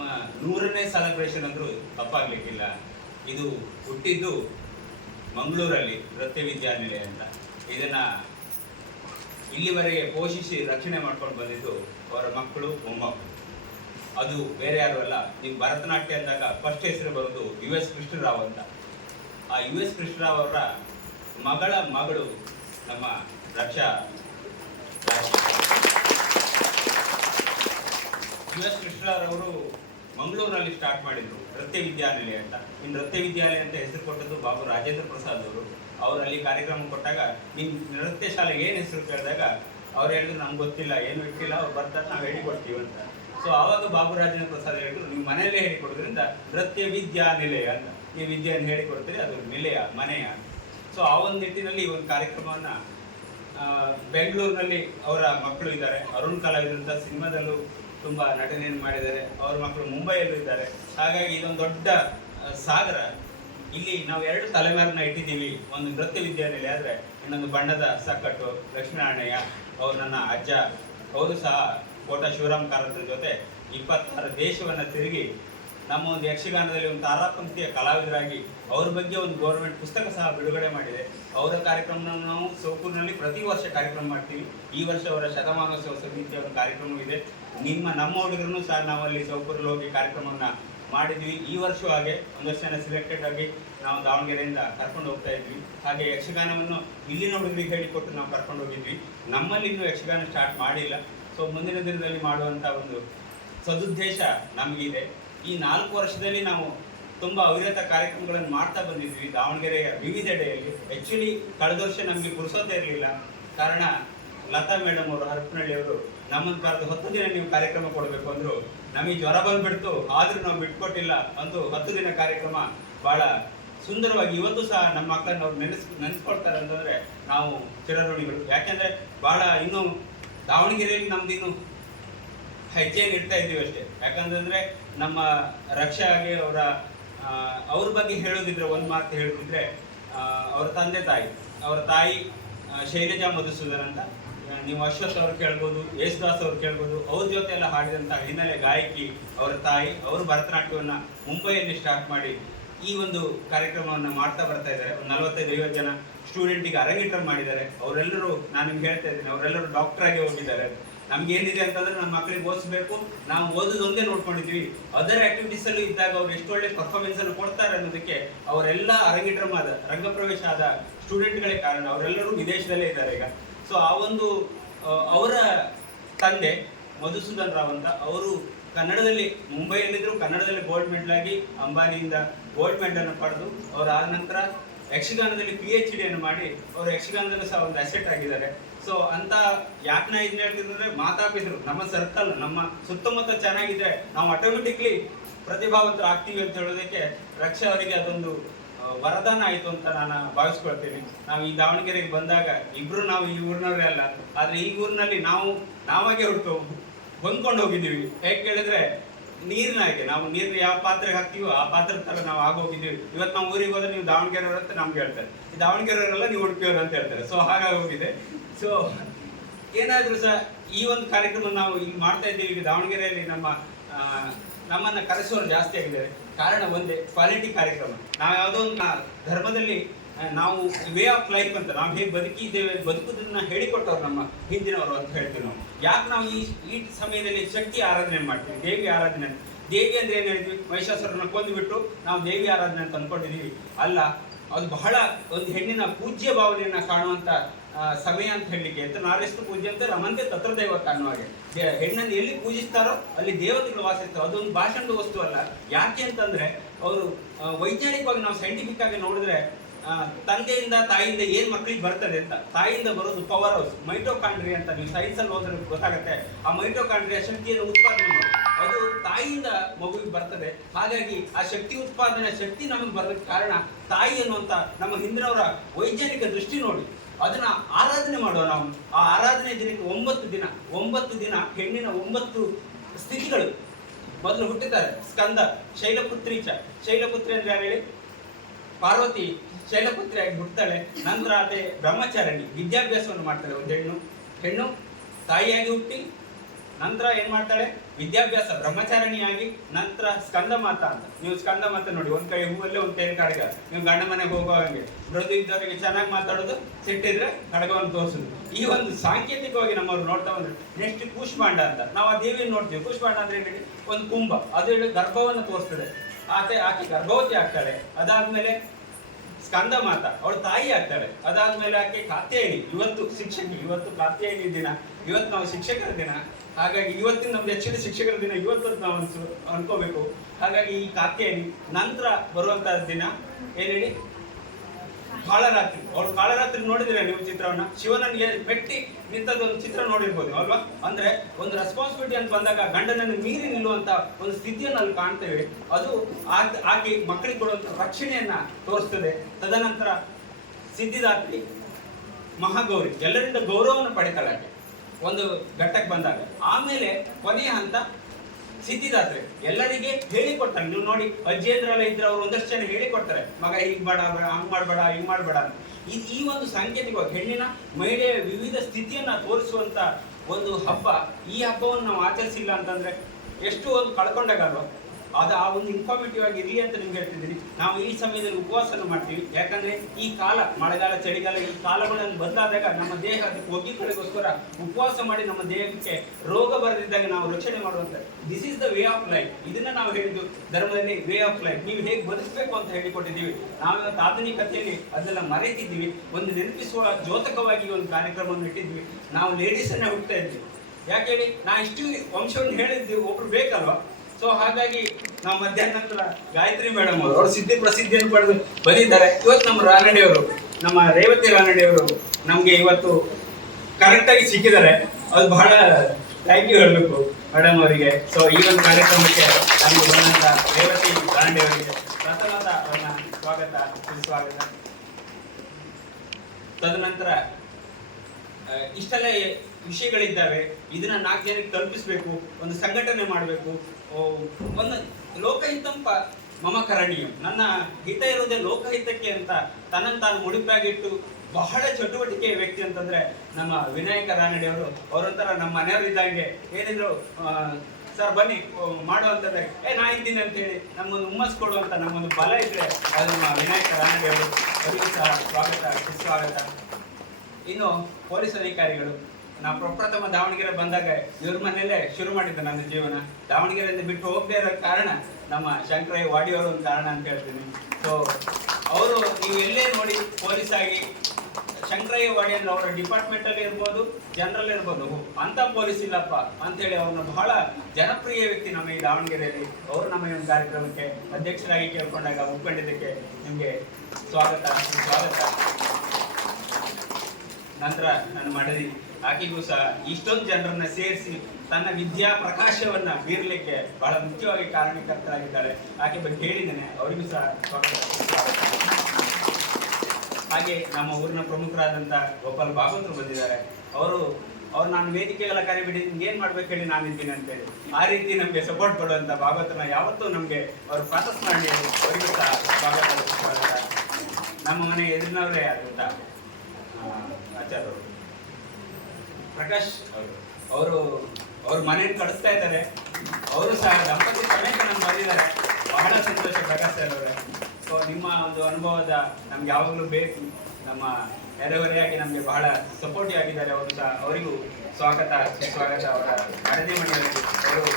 ನಮ್ಮ 100ನೇ ಸೆಲೆಬ್ರೇಷನ್ ಅಂದರೂ ತಪ್ಪಾಗಲಿಕ್ಕಿಲ್ಲ. ಇದು ಹುಟ್ಟಿದ್ದು ಮಂಗಳೂರಲ್ಲಿ ನೃತ್ಯ ವಿದ್ಯಾನಿಲಯ ಅಂತ. ಇದನ್ನು ಇಲ್ಲಿವರೆಗೆ ಪೋಷಿಸಿ ರಕ್ಷಣೆ ಮಾಡ್ಕೊಂಡು ಬಂದಿದ್ದು ಅವರ ಮಕ್ಕಳು ಮೊಮ್ಮಕ್ಕಳು. ಅದು ಬೇರೆ ಯಾರು ಅಲ್ಲ, ನೀವು ಭರತನಾಟ್ಯ ಅಂದಾಗ ಫಸ್ಟ್ ಹೆಸರು ಬರೋದು US ಕೃಷ್ಣರಾವ್ ಅಂತ. ಆ US ಕೃಷ್ಣರಾವ್ ಅವರ ಮಗಳ ಮಗಳು ನಮ್ಮ ರಕ್ಷಾ. US ಕೃಷ್ಣರಾವ್ ಅವರು ಮಂಗಳೂರಿನಲ್ಲಿ ಸ್ಟಾರ್ಟ್ ಮಾಡಿದ್ರು ನೃತ್ಯ ವಿದ್ಯಾನಿಲಯ ಅಂತ. ಈ ನೃತ್ಯ ವಿದ್ಯಾಲಯ ಅಂತ ಹೆಸರು ಕೊಟ್ಟದ್ದು ಬಾಬು ರಾಜೇಂದ್ರ ಪ್ರಸಾದ್ ಅವರು. ಅವರಲ್ಲಿ ಕಾರ್ಯಕ್ರಮ ಕೊಟ್ಟಾಗ ನಿಮ್ಮ ನೃತ್ಯ ಶಾಲೆಗೆ ಏನು ಹೆಸರು ಕೇಳಿದಾಗ ಅವ್ರು ಹೇಳಿದ್ರು ನಮ್ಗೆ ಗೊತ್ತಿಲ್ಲ, ಏನು ಇಟ್ಟಿಲ್ಲ, ಅವ್ರು ಬರ್ತಾರೆ, ನಾವು ಹೇಳಿಕೊಡ್ತೀವಿ ಅಂತ. ಸೊ ಆವಾಗ ಬಾಬು ರಾಜೇಂದ್ರ ಪ್ರಸಾದ್ ಹೇಳಿದ್ರು, ನೀವು ಮನೆಯಲ್ಲೇ ಹೇಳಿಕೊಡೋದ್ರಿಂದ ನೃತ್ಯ ವಿದ್ಯಾನಿಲಯ ಅಂತ. ನೀವು ವಿದ್ಯೆಯನ್ನು ಹೇಳಿಕೊಡ್ತೀರಿ, ಅದು ನಿಲಯ, ಮನೆಯ. ಸೊ ಆ ಒಂದು ನಿಟ್ಟಿನಲ್ಲಿ ಈ ಒಂದು ಕಾರ್ಯಕ್ರಮವನ್ನು ಬೆಂಗಳೂರಿನಲ್ಲಿ ಅವರ ಮಕ್ಕಳು ಇದ್ದಾರೆ. ಅರುಣ್ ಕಲಾವಿದಂತ ಸಿನಿಮಾದಲ್ಲೂ ತುಂಬ ನಟನೆಯನ್ನು ಮಾಡಿದ್ದಾರೆ. ಅವ್ರ ಮಕ್ಕಳು ಮುಂಬೈಯಲ್ಲೂ ಇದ್ದಾರೆ. ಹಾಗಾಗಿ ಇದೊಂದು ದೊಡ್ಡ ಸಾಗರ. ಇಲ್ಲಿ ನಾವು 2 ತಲೆಮಾರನ್ನ ಇಟ್ಟಿದ್ದೀವಿ. ಒಂದು ನೃತ್ಯ ವಿದ್ಯಾನಿಲಯ ಆದರೆ ಇನ್ನೊಂದು ಬಣ್ಣದ ಸಕ್ಕಟ್ಟು ಲಕ್ಷ್ಮೀನಾರಾಯಣಯ್ಯ ಅವರು ನನ್ನ ಅಜ್ಜ. ಅವರು ಸಹ ಕೋಟ ಶಿವರಾಮ್ ಕಾರಂತರ ಜೊತೆ 26 ದೇಶವನ್ನು ತಿರುಗಿ ನಮ್ಮ ಒಂದು ಯಕ್ಷಗಾನದಲ್ಲಿ ಒಂದು ತಾರಾಪಂಕ್ತಿಯ ಕಲಾವಿದರಾಗಿ ಅವ್ರ ಬಗ್ಗೆ ಒಂದು ಗೌರ್ಮೆಂಟ್ ಪುಸ್ತಕ ಸಹ ಬಿಡುಗಡೆ ಮಾಡಿದೆ. ಅವರ ಕಾರ್ಯಕ್ರಮವನ್ನು ನಾವು ಸೌಕೂರಿನಲ್ಲಿ ಪ್ರತಿ ವರ್ಷ ಕಾರ್ಯಕ್ರಮ ಮಾಡ್ತೀವಿ. ಈ ವರ್ಷ ಅವರ ಶತಮಾನೋತ್ಸವ ಸಮಿತಿಯ ಒಂದು ಕಾರ್ಯಕ್ರಮವಿದೆ. ನಮ್ಮ ಹುಡುಗರನ್ನು ಸಹ ನಾವಲ್ಲಿ ಸೌಕೂರಲ್ಲಿ ಹೋಗಿ ಕಾರ್ಯಕ್ರಮವನ್ನು ಮಾಡಿದ್ವಿ. ಈ ವರ್ಷವೂ ಹಾಗೆ ಒಂದಷ್ಟು ಜನ ಸಿಲೆಕ್ಟೆಡ್ ಆಗಿ ನಾವು ದಾವಣಗೆರೆಯಿಂದ ಕರ್ಕೊಂಡು ಹೋಗ್ತಾ ಇದ್ವಿ. ಹಾಗೆ ಯಕ್ಷಗಾನವನ್ನು ಇಲ್ಲಿನ ಹುಡುಗರಿಗೆ ಹೇಳಿಕೊಟ್ಟು ನಾವು ಕರ್ಕೊಂಡು ಹೋಗಿದ್ವಿ. ನಮ್ಮಲ್ಲಿ ಇನ್ನೂ ಯಕ್ಷಗಾನ ಸ್ಟಾರ್ಟ್ ಮಾಡಿಲ್ಲ. ಸೊ ಮುಂದಿನ ದಿನದಲ್ಲಿ ಮಾಡುವಂಥ ಒಂದು ಸದುದ್ದೇಶ ನಮಗಿದೆ. ಈ 4 ವರ್ಷದಲ್ಲಿ ನಾವು ತುಂಬ ಅವಿರತ ಕಾರ್ಯಕ್ರಮಗಳನ್ನು ಮಾಡ್ತಾ ಬಂದಿದ್ವಿ ದಾವಣಗೆರೆಯ ವಿವಿಧೆಡೆಯಲ್ಲಿ. ಆ್ಯಕ್ಚುಲಿ ಕಳೆದ ವರ್ಷ ನಮಗೆ ಪುರುಸೋದೇ ಇರಲಿಲ್ಲ. ಕಾರಣ ಲತಾ ಮೇಡಮ್ ಅವರು, ಹರಪನಹಳ್ಳಿಯವರು ನಮ್ಮನ್ನು ಕರೆದು 10 ದಿನ ನೀವು ಕಾರ್ಯಕ್ರಮ ಕೊಡಬೇಕು ಅಂದರು. ನಮಗೆ ಜ್ವರ ಬಂದುಬಿಡ್ತು, ಆದರೂ ನಾವು ಬಿಟ್ಕೊಟ್ಟಿಲ್ಲ. ಅಂತೂ 10 ದಿನ ಕಾರ್ಯಕ್ರಮ ಭಾಳ ಸುಂದರವಾಗಿ ಇವತ್ತು ಸಹ ನಮ್ಮ ಮಕ್ಕಳನ್ನು ಅವ್ರು ನೆನೆಸ್ಕೊಳ್ತಾರೆ ಅಂತಂದರೆ ನಾವು ಚಿರಋಣಿಗಳು. ಯಾಕೆಂದರೆ ಭಾಳ ಇನ್ನೂ ದಾವಣಗೆರೆಯಲ್ಲಿ ನಮ್ದು ಇನ್ನೂ ಹೆಜ್ಜೆಯನ್ನು ಇಡ್ತಾ ಇದ್ದೀವಿ ಅಷ್ಟೇ. ಯಾಕಂತಂದರೆ ನಮ್ಮ ರಕ್ಷಾಗೆ ಅವ್ರ ಬಗ್ಗೆ ಹೇಳೋದಿದ್ರೆ, ಒಂದು ಮಾತು ಹೇಳೋದಿದ್ರೆ, ಅವರ ತಂದೆ ತಾಯಿ, ಅವರ ತಾಯಿ ಶೈಲಜಾ ಮಧುಸೂದನ್ ಅಂತ. ನೀವು ಅಶ್ವಥ್ ಅವ್ರು ಕೇಳ್ಬೋದು, ಯೇಸುದಾಸ್ ಅವ್ರು ಕೇಳ್ಬೋದು. ಅವ್ರ ಜೊತೆ ಎಲ್ಲ ಹಾಡಿದಂಥ ಹಿನ್ನೆಲೆ ಗಾಯಕಿ ಅವರ ತಾಯಿ. ಅವರು ಭರತನಾಟ್ಯವನ್ನು ಮುಂಬೈಯಲ್ಲಿ ಸ್ಟಾರ್ಟ್ ಮಾಡಿ ಈ ಒಂದು ಕಾರ್ಯಕ್ರಮವನ್ನು ಮಾಡ್ತಾ ಬರ್ತಾ ಇದ್ದಾರೆ. ಒಂದು 45-50 ಜನ ಸ್ಟೂಡೆಂಟಿಗೆ ಅರಂಗೇಟ್ರ ಮಾಡಿದ್ದಾರೆ. ಅವರೆಲ್ಲರೂ, ನಾನು ನಿಮ್ಗೆ ಹೇಳ್ತಾ ಇದ್ದೀನಿ, ಅವರೆಲ್ಲರೂ ಡಾಕ್ಟ್ರಾಗಿ ಹೋಗಿದ್ದಾರೆ. ನಮ್ಗೇನಿದೆ ಅಂತಂದ್ರೆ ನಮ್ಮ ಮಕ್ಕಳಿಗೆ ಓದಿಸ್ಬೇಕು, ನಾವು ಓದೋದೊಂದೇ ನೋಡ್ಕೊಂಡಿದ್ವಿ. ಅದರ್ ಆಕ್ಟಿವಿಟೀಸಲ್ಲೂ ಇದ್ದಾಗ ಅವ್ರು ಎಷ್ಟು ಒಳ್ಳೆ ಪರ್ಫಾರ್ಮೆನ್ಸನ್ನು ಕೊಡ್ತಾರೆ ಅನ್ನೋದಕ್ಕೆ ಅವರೆಲ್ಲ ಅರಂಗೇಟ್ರಮ್ ಆದ, ರಂಗಪ್ರವೇಶ ಆದ ಸ್ಟೂಡೆಂಟ್ಗಳೇ ಕಾರಣ. ಅವರೆಲ್ಲರೂ ವಿದೇಶದಲ್ಲೇ ಇದ್ದಾರೆ ಈಗ. ಸೊ ಆ ಒಂದು ಅವರ ತಂದೆ ಮಧುಸೂದನ್ ರಾವ್ ಅಂತ, ಅವರು ಕನ್ನಡದಲ್ಲಿ ಮುಂಬೈಯಲ್ಲಿದ್ದರು. ಕನ್ನಡದಲ್ಲಿ ಗೋಲ್ಡ್ ಮೆಡಲ್ ಆಗಿ ಅಂಬಾನಿಯಿಂದ ಗೋಲ್ಡ್ ಮೆಡಲನ್ನು ಪಡೆದು ಅವರು ಆದ ನಂತರ ಯಕ್ಷಗಾನದಲ್ಲಿ PhD ಮಾಡಿ ಅವರು ಯಕ್ಷಗಾನದಲ್ಲೂ ಸಹ ಒಂದು ಅಸೆಟ್ ಆಗಿದ್ದಾರೆ. ಸೊ ಅಂತ ಯಾಕೆ ನಾ ಇದನ್ನ ಹೇಳ್ತಿದ್ರೆ, ಮಾತಾಪಿದ್ರು ನಮ್ಮ ಸರ್ಕಲ್, ನಮ್ಮ ಸುತ್ತಮುತ್ತ ಚೆನ್ನಾಗಿದ್ರೆ ನಾವು ಆಟೋಮೆಟಿಕ್ಲಿ ಪ್ರತಿಭಾವಂತರು ಆಗ್ತೀವಿ ಅಂತ ಹೇಳೋದಕ್ಕೆ ರಕ್ಷಾ ಅವರಿಗೆ ಅದೊಂದು ವರದಾನ ಆಯಿತು ಅಂತ ನಾನು ಭಾವಿಸ್ಕೊಳ್ತೀನಿ. ನಾವು ಈ ದಾವಣಗೆರೆಗೆ ಬಂದಾಗ ಇಬ್ಬರು ನಾವು ಈ ಊರಿನವರೇ ಅಲ್ಲ, ಆದರೆ ಈ ಊರಿನಲ್ಲಿ ನಾವಾಗೆ ಹೊಂದ್ಕೊಂಡು ಹೋಗಿದ್ದೀವಿ. ಹೇಗೆ ಕೇಳಿದ್ರೆ, ನೀರಿನಾಗೆ ನಾವು ನೀರನ್ನ ಯಾವ ಪಾತ್ರೆಗೆ ಹಾಕ್ತೀವೋ ಆ ಪಾತ್ರೆ ಥರ ನಾವು ಆಗೋಗಿದ್ದೀವಿ. ಇವತ್ತು ನಾವು ಊರಿಗೆ ಹೋದ್ರೆ ನೀವು ದಾವಣಗೆರೆಯವರು ಅಂತ ನಮ್ಗೆ ಹೇಳ್ತಾರೆ, ಈ ದಾವಣಗೆರೆಯವರೆಲ್ಲ ನೀವು ಉಡುಪಿಯವರು ಅಂತ ಹೇಳ್ತಾರೆ. ಸೊ ಹಾಗಾಗಿ ಹೋಗಿದೆ. ಸೊ ಏನಾದರೂ ಸಹ ಈ ಒಂದು ಕಾರ್ಯಕ್ರಮ ನಾವು ಇಲ್ಲಿ ಮಾಡ್ತಾ ಇದ್ದೀವಿ. ಈಗ ದಾವಣಗೆರೆಯಲ್ಲಿ ನಮ್ಮನ್ನು ಕರೆಸೋರು ಜಾಸ್ತಿ ಆಗಿದ್ದಾರೆ. ಕಾರಣ ಒಂದೇ, ಕ್ವಾಲಿಟಿ ಕಾರ್ಯಕ್ರಮ. ನಾವು ಯಾವುದೋ ಒಂದು ಧರ್ಮದಲ್ಲಿ ನಾವು ವೇ ಆಫ್ ಲೈಫ್ ಅಂತ, ನಾವು ಹೇಗೆ ಬದುಕಿದ್ದೇವೆ, ಬದುಕುದನ್ನ ಹೇಳಿಕೊಟ್ಟವ್ರು ನಮ್ಮ ಹಿಂದಿನವರು ಅಂತ ಹೇಳ್ತೀವಿ ನಾವು. ಯಾಕೆ ನಾವು ಈ ಸಮಯದಲ್ಲಿ ಶಕ್ತಿ ಆರಾಧನೆ ಮಾಡ್ತೀವಿ, ದೇವಿ ಆರಾಧನೆ. ದೇವಿ ಅಂದರೆ ಏನು ಹೇಳಿದ್ವಿ, ಮಹಿಷಾಸುರನ ಕೊಂದುಬಿಟ್ಟು ನಾವು ದೇವಿ ಆರಾಧನೆ ಅಂತ ಅಂದ್ಕೊಂಡಿದ್ದೀವಿ. ಅಲ್ಲ, ಅದು ಬಹಳ ಒಂದು ಹೆಣ್ಣಿನ ಪೂಜ್ಯ ಭಾವನೆಯನ್ನು ಕಾಣುವಂಥ ಸಮಯ ಅಂತ ಹೇಳಲಿಕ್ಕೆ. ಅಂತ ನಾರೆಷ್ಟು ಪೂಜ್ಯ ಅಂತ ರಮಂತೆ ತತ್ರ ದೈವತ ಅನ್ನೋ ಹಾಗೆ ಹೆಣ್ಣನ್ನು ಎಲ್ಲಿ ಪೂಜಿಸ್ತಾರೋ ಅಲ್ಲಿ ದೇವತೆಗಳು ವಾಸಿಸ್ತಾರೋ. ಅದೊಂದು ಭಾಷಣದ ವಸ್ತು ಅಲ್ಲ. ಯಾಕೆ ಅಂತಂದರೆ ಅವರು ವೈಜ್ಞಾನಿಕವಾಗಿ ನಾವು ಸೈಂಟಿಫಿಕ್ ಆಗಿ ನೋಡಿದ್ರೆ ತಂದೆಯಿಂದ ತಾಯಿಯಿಂದ ಏನು ಮಕ್ಕಳಿಗೆ ಬರ್ತದೆ ಅಂತ, ತಾಯಿಯಿಂದ ಬರೋದು ಪವರ್ ಹೌಸ್, ಮೈಟೋಕಾಂಡ್ರಿಯಾ ಅಂತ. ನೀವು ಸೈನ್ಸಲ್ಲಿ ಹೋದ್ರೆ ಗೊತ್ತಾಗುತ್ತೆ. ಆ ಮೈಟೋಕಾಂಡ್ರಿಯಾ ಶಕ್ತಿಯನ್ನು ಉತ್ಪಾದನೆ ಮಾಡೋದು ಅದು ತಾಯಿಯಿಂದ ಮಗುವಿಗೆ ಬರ್ತದೆ. ಹಾಗಾಗಿ ಆ ಶಕ್ತಿ ಉತ್ಪಾದನೆ ಶಕ್ತಿ ನಮಗೆ ಬರೋದಕ್ಕೆ ಕಾರಣ ತಾಯಿ ಅನ್ನುವಂಥ ನಮ್ಮ ಹಿಂದಿನವರ ವೈಜ್ಞಾನಿಕ ದೃಷ್ಟಿ ನೋಡಿ ಅದನ್ನ ಆರಾಧನೆ ಮಾಡುವ ನಾವು. ಆ ಆರಾಧನೆ ದಿನಕ್ಕೆ 9 ದಿನ ಹೆಣ್ಣಿನ 9 ಸ್ಥಿತಿಗಳು ಮೊದಲು ಹುಟ್ಟಿದ್ದಾರೆ. ಸ್ಕಂದ, ಶೈಲಪುತ್ರಿ ಶೈಲಪುತ್ರಿ ಅಂದ್ರೆ ಯಾರು ಹೇಳಿ? ಪಾರ್ವತಿ ಶೈಲಪುತ್ರಿಯಾಗಿ ಹುಟ್ಟುತ್ತಾಳೆ. ನಂತರ ಅದೇ ಬ್ರಹ್ಮಚಾರಿಣಿ, ವಿದ್ಯಾಭ್ಯಾಸವನ್ನು ಮಾಡ್ತಾಳೆ. ಒಂದು ಹೆಣ್ಣು ತಾಯಿಯಾಗಿ ಹುಟ್ಟಿ ನಂತರ ಏನ್ ಮಾಡ್ತಾಳೆ, ವಿದ್ಯಾಭ್ಯಾಸ ಬ್ರಹ್ಮಚಾರಿಣಿಯಾಗಿ ನಂತರ ಸ್ಕಂದ ಮಾತ ಅಂತ. ನೀವು ಸ್ಕಂದ ಮಾತ ನೋಡಿ, ಒಂದ್ ಕೈ ಹೂವಲ್ಲೇ ಒಂದ್ ಕೈ ಕಡಗ. ನೀವು ಗಂಡ ಮನೆಗೆ ಹೋಗುವಂಗೆ ಮೃದು ಇದ್ದವರಿಗೆ ಚೆನ್ನಾಗಿ ಮಾತಾಡೋದು, ಸಿಟ್ಟಿದ್ರೆ ಕಡಗವನ್ನು ತೋರಿಸುದು. ಈ ಒಂದು ಸಾಂಕೇತಿಕವಾಗಿ ನಮ್ಮವ್ರು ನೋಡ್ತಾ ಬಂದ್ರೆ ನೆಕ್ಸ್ಟ್ ಕೂಷ್ಮಾಂಡ ಅಂತ ನಾವು ಆ ದೇವಿಯನ್ನು ನೋಡ್ತೀವಿ. ಕೂಷ್ಮಾಂಡ ಅಂದ್ರೆ ಹೇಳಿ ಒಂದು ಕುಂಭ, ಅದು ಹೇಳಿ ಗರ್ಭವನ್ನು ತೋರಿಸ್ತದೆ. ಆಕೆ ಗರ್ಭವತಿ ಆಗ್ತಾಳೆ. ಅದಾದ್ಮೇಲೆ ಸ್ಕಂದ ಮಾತ ಅವಳ ತಾಯಿ ಆಗ್ತಾಳೆ. ಅದಾದ್ಮೇಲೆ ಆಕೆ ಕಾತ್ಯಾಯಿನಿ, ಇವತ್ತು ಶಿಕ್ಷಕಿ, ಇವತ್ತು ಕಾತ್ಯಾಯಿನಿ ದಿನ, ಇವತ್ತು ನಾವು ಶಿಕ್ಷಕರ ದಿನ. ಹಾಗಾಗಿ ಇವತ್ತಿನ ನಮ್ದು ಆಕ್ಚುಲಿ ಶಿಕ್ಷಕರ ದಿನ ಇವತ್ತು ನಾವು ಅನ್ಕೋಬೇಕು. ಹಾಗಾಗಿ ಈ ಕಾತ್ಯಾಯಿನಿ ನಂತರ ಬರುವಂತಹ ದಿನ ಏನ್ ಹೇಳಿ ಕಾಳರಾತ್ರಿ. ಅವಳು ಕಾಳರಾತ್ರಿ ನೋಡಿದ್ರೆ ನೀವು ಚಿತ್ರವನ್ನ, ಶಿವನಿಗೆ ಮೆಟ್ಟಿ ನಿಂತದೊಂದು ಚಿತ್ರ ನೋಡಿರ್ಬೋದು ಅಲ್ವಾ. ಅಂದ್ರೆ ಒಂದು ರೆಸ್ಪಾನ್ಸಿಬಿಲಿಟಿ ಅಂತ ಬಂದಾಗ ಗಂಡನನ್ನು ಮೀರಿ ನಿಲ್ಲುವಂತ ಒಂದು ಸ್ಥಿತಿಯನ್ನು ಅಲ್ಲಿ ಕಾಣ್ತೇವೆ. ಅದು ಆಕೆ ಮಕ್ಕಳಿಗೆ ಕೊಡುವಂತ ರಕ್ಷಣೆಯನ್ನ ತೋರಿಸ್ತದೆ. ತದನಂತರ ಸಿದ್ಧಿದಾತ್ರಿ ಮಹಾಗೌರಿ, ಎಲ್ಲರಿಂದ ಗೌರವವನ್ನು ಪಡಿತಾಳೆ ಆಕೆ ಒಂದು ಘಟ್ಟಕ್ಕೆ ಬಂದಾಗ. ಆಮೇಲೆ ಕೊನೆಯ ಹಂತ ಸಿದ್ಧಿದಾತ್ರೆ, ಎಲ್ಲರಿಗೆ ಹೇಳಿಕೊಡ್ತಾರೆ. ನೀವು ನೋಡಿ ಅಜ್ಜಿಯಂದ್ರೆಲ್ಲ ಇದ್ರೆ ಅವ್ರು ಒಂದಷ್ಟು ಜನ ಹೇಳಿಕೊಡ್ತಾರೆ, ಮಗ ಹೀಗ್ ಬೇಡ, ಹಂಗ್ ಮಾಡ್ಬೇಡ, ಹಿಂಗ್ ಮಾಡ್ಬೇಡ ಅಂತ. ಈ ಒಂದು ಸಾಂಕೇತಿಕವಾಗಿ ಹೆಣ್ಣಿನ ಮಹಿಳೆಯ ವಿವಿಧ ಸ್ಥಿತಿಯನ್ನ ತೋರಿಸುವಂತ ಒಂದು ಹಬ್ಬ. ಈ ಹಬ್ಬವನ್ನು ನಾವು ಆಚರಿಸಿಲ್ಲ ಅಂತಂದ್ರೆ ಎಷ್ಟು ಒಂದು ಕಳ್ಕೊಂಡಾಗಲ್ವ. ಅದು ಆ ಒಂದು ಇನ್ಫಾರ್ಮೇಟಿವ್ ಆಗಿ ಇರಲಿ ಅಂತ ನಿಮ್ಗೆ ಹೇಳ್ತಿದ್ದೀನಿ. ನಾವು ಈ ಸಮಯದಲ್ಲಿ ಉಪವಾಸನ ಮಾಡ್ತೀವಿ. ಯಾಕಂದ್ರೆ ಈ ಕಾಲ, ಮಳೆಗಾಲ, ಚಳಿಗಾಲ, ಈ ಕಾಲಗಳನ್ನು ಬದಲಾದಾಗ ನಮ್ಮ ದೇಹ ಅದಕ್ಕೆ ಒಗ್ಗಿಕೊಳ್ಳಿಗೋಸ್ಕರ ಉಪವಾಸ ಮಾಡಿ ನಮ್ಮ ದೇಹಕ್ಕೆ ರೋಗ ಬರದಿದ್ದಾಗ ನಾವು ರಕ್ಷಣೆ ಮಾಡುವಂತ this is the way of life. ಇದನ್ನ ನಾವು ಹೇಳಿದ್ದು ಧರ್ಮದಲ್ಲಿ ವೇ ಆಫ್ ಲೈಫ್. ನೀವು ಹೇಗೆ ಬದುಕಬೇಕು ಅಂತ ಹೇಳಿಕೊಟ್ಟಿದ್ದೀವಿ. ನಾವಿವತ್ತು ಆಧುನಿಕತೆಯಲ್ಲಿ ಅದನ್ನೆಲ್ಲ ಮರೆತಿದ್ದೀವಿ. ಒಂದು ನೆನಪಿಸುವ ದ್ಯೋತಕವಾಗಿ ಒಂದು ಕಾರ್ಯಕ್ರಮವನ್ನು ಇಟ್ಟಿದ್ವಿ. ನಾವು ಲೇಡೀಸನ್ನೇ ಹುಡ್ತಾ ಇದ್ವಿ. ಯಾಕೆ ಹೇಳಿ, ನಾ ಇಷ್ಟು ವಂಶವನ್ನು ಹೇಳಿದ್ವಿ, ಒಬ್ರು ಬೇಕಲ್ವಾ. ಸೊ ಹಾಗಾಗಿ ನಾವು ಮಧ್ಯಾಹ್ನ ನಂತರ ಗಾಯತ್ರಿ ಮೇಡಮ್ ಅವರು ಸಿದ್ಧಿ ಪ್ರಸಿದ್ಧಿಯನ್ನು ಪಡೆದು ಬಂದಿದ್ದಾರೆ. ಇವತ್ತು ನಮ್ಮ ರಾನಡೆಯವರು, ನಮ್ಮ ರೇವತಿ ರಾನಡೆಯವರು ನಮ್ಗೆ ಇವತ್ತು ಕರೆಕ್ಟ್ ಆಗಿ ಸಿಕ್ಕಿದ್ದಾರೆ. ಅದು ಬಹಳ ಥ್ಯಾಂಕ್ ಯು ಹೇಳಬೇಕು ಮೇಡಮ್ ಅವರಿಗೆ. ಸೊ ಈ ಒಂದು ಕಾರ್ಯಕ್ರಮಕ್ಕೆ ನಮಗೆ ಬಂದಂತ ರೇವತಿ ರಾನಡೆಯವರಿಗೆ ಪ್ರಥಮತ ಅವರನ್ನ ಸುಸ್ವಾಗತ. ತದನಂತರ ಇಷ್ಟೆಲ್ಲ ವಿಷಯಗಳಿದ್ದಾವೆ, ಇದನ್ನ 4 ಜನಕ್ಕೆ ತಲುಪಿಸ್ಬೇಕು, ಒಂದು ಸಂಘಟನೆ ಮಾಡಬೇಕು. ಒಂದು ಲೋಕಹಿತಂ ಮಮ ಕರಣೀಯ, ನನ್ನ ಹಿತ ಇರೋದೇ ಲೋಕಹಿತಕ್ಕೆ ಅಂತ ತನ್ನನ್ನು ತಾನು ಮುಡಿಪಾಗಿಟ್ಟು ಬಹಳ ಚಟುವಟಿಕೆಯ ವ್ಯಕ್ತಿ ಅಂತಂದ್ರೆ ನಮ್ಮ ವಿನಾಯಕ ರಾನಡೆಯವರು. ಅವರೊಂಥರ ನಮ್ಮ ಮನೆಯವರಿದ್ದಂಗೆ. ಏನಿದ್ರು ಸರ್ ಬನ್ನಿ ಮಾಡುವಂಥದ್ದೇ ನಾ ಇದ್ದೀನಿ ಅಂತ ಹೇಳಿ ನಮ್ಮೊಂದು ಹುಮ್ಮಸ್ ಕೊಡುವಂತ ನಮ್ಮೊಂದು ಬಲ ಇದ್ರೆ ಅದು ನಮ್ಮ ವಿನಾಯಕ ರಾನಡೆಯವರು. ಅವರಿಗೂ ಸಹ ಸುಸ್ವಾಗತ. ಇನ್ನು ಪೊಲೀಸ್ ಅಧಿಕಾರಿಗಳು, ನಾ ಪ್ರಪ್ರಥಮ ದಾವಣಗೆರೆ ಬಂದಾಗ ಇವ್ರ ಮನೆಯಲ್ಲೇ ಶುರು ಮಾಡಿದ್ದೆ ನನ್ನ ಜೀವನ. ದಾವಣಗೆರೆಯಿಂದ ಬಿಟ್ಟು ಹೋಗದೇ ಇರೋ ಕಾರಣ ನಮ್ಮ ಶಂಕರಯ್ಯ ವಾಡಿಯವರು ಒಂದು ಕಾರಣ ಅಂತ ಹೇಳ್ತೀನಿ. ಸೊ ಅವರು ನೀವು ಎಲ್ಲೇ ನೋಡಿ ಪೊಲೀಸ್ ಆಗಿ ಶಂಕರಯ್ಯ ವಾಡಿ ಅಂದ್ರೆ ಅವರ ಡಿಪಾರ್ಟ್ಮೆಂಟ್ ಅಲ್ಲಿ ಇರ್ಬೋದು, ಜನರಲ್ ಇರ್ಬೋದು, ಅಂತ ಪೊಲೀಸ್ ಇಲ್ಲಪ್ಪ ಅಂತೇಳಿ ಅವ್ರನ್ನ ಬಹಳ ಜನಪ್ರಿಯ ವ್ಯಕ್ತಿ ನಮ್ಮ ಈ ದಾವಣಗೆರೆಯಲ್ಲಿ. ಅವರು ನಮ್ಮ ಈ ಒಂದು ಕಾರ್ಯಕ್ರಮಕ್ಕೆ ಅಧ್ಯಕ್ಷರಾಗಿ ಕೇಳ್ಕೊಂಡಾಗ ಒಪ್ಕೊಂಡಿದ್ದಕ್ಕೆ ನಿಮಗೆ ಸ್ವಾಗತ. ನಂತರ ನನ್ನ ಮಡದಿ, ಆಕೆಗೂ ಸಹ ಇಷ್ಟೊಂದು ಜನರನ್ನ ಸೇರಿಸಿ ತನ್ನ ವಿದ್ಯಾ ಪ್ರಕಾಶವನ್ನ ಬೀರ್ಲಿಕ್ಕೆ ಬಹಳ ಮುಖ್ಯವಾಗಿ ಕಾರಣಕರ್ತರಾಗಿದ್ದಾರೆ. ಆಕೆ ಬಗ್ಗೆ ಹೇಳಿದ್ದೇನೆ, ಅವರಿಗೂ ಸಹ ಸ್ವಾಗತ. ಹಾಗೆ ನಮ್ಮ ಊರಿನ ಪ್ರಮುಖರಾದಂಥ ಗೋಪಾಲ್ ಭಾಗವತರು ಬಂದಿದ್ದಾರೆ. ಅವರು ನಾನು ವೇದಿಕೆಗಳ ಕರಿಬಿಡಿ, ನಿಮ್ಗೆ ಏನ್ ಮಾಡ್ಬೇಕು ಹೇಳಿ ನಾನಿದ್ದೀನಿ ಅಂತೇಳಿ ಆ ರೀತಿ ನಮ್ಗೆ ಸಪೋರ್ಟ್ ಕೊಡುವಂತ ಭಾಗವತನ ಯಾವತ್ತೂ ನಮ್ಗೆ ಅವರು ಪ್ರಾಸಸ್ ಮಾಡಿ, ಅವರಿಗೂ ಸಹ ಸ್ವಾಗತ. ನಮ್ಮ ಮನೆ ಎದುರಿನವರೇ ಆದಂತ ಆಚಾರ್ಯರು ಪ್ರಕಾಶ್ ಅವರು ಅವ್ರ ಮನೆಯನ್ನು ಕಳಿಸ್ತಾ ಇದ್ದಾರೆ. ಅವರು ಸಹ ದಂಪತಿ ಸಮೇತ ನಮ್ಗೆ ಬಂದಿದ್ದಾರೆ. ಬಹಳ ಸಂತೋಷ ಪ್ರಕಾಶ್ ಸರ್ ಅವರೇ. ಸೊ ನಿಮ್ಮ ಒಂದು ಅನುಭವದ ನಮ್ಗೆ ಯಾವಾಗಲೂ ಬೇಕು. ನಮ್ಮ ನೆರೆಹೊರೆಯಾಗಿ ನಮಗೆ ಬಹಳ ಸಪೋರ್ಟಿವ್ ಆಗಿದ್ದಾರೆ ಅವರು ಸಹ. ಅವರಿಗೂ ಸ್ವಾಗತ. ಅವರ ಅಡದೆ ಮನೆಯವರಿಗೆ ಅವರು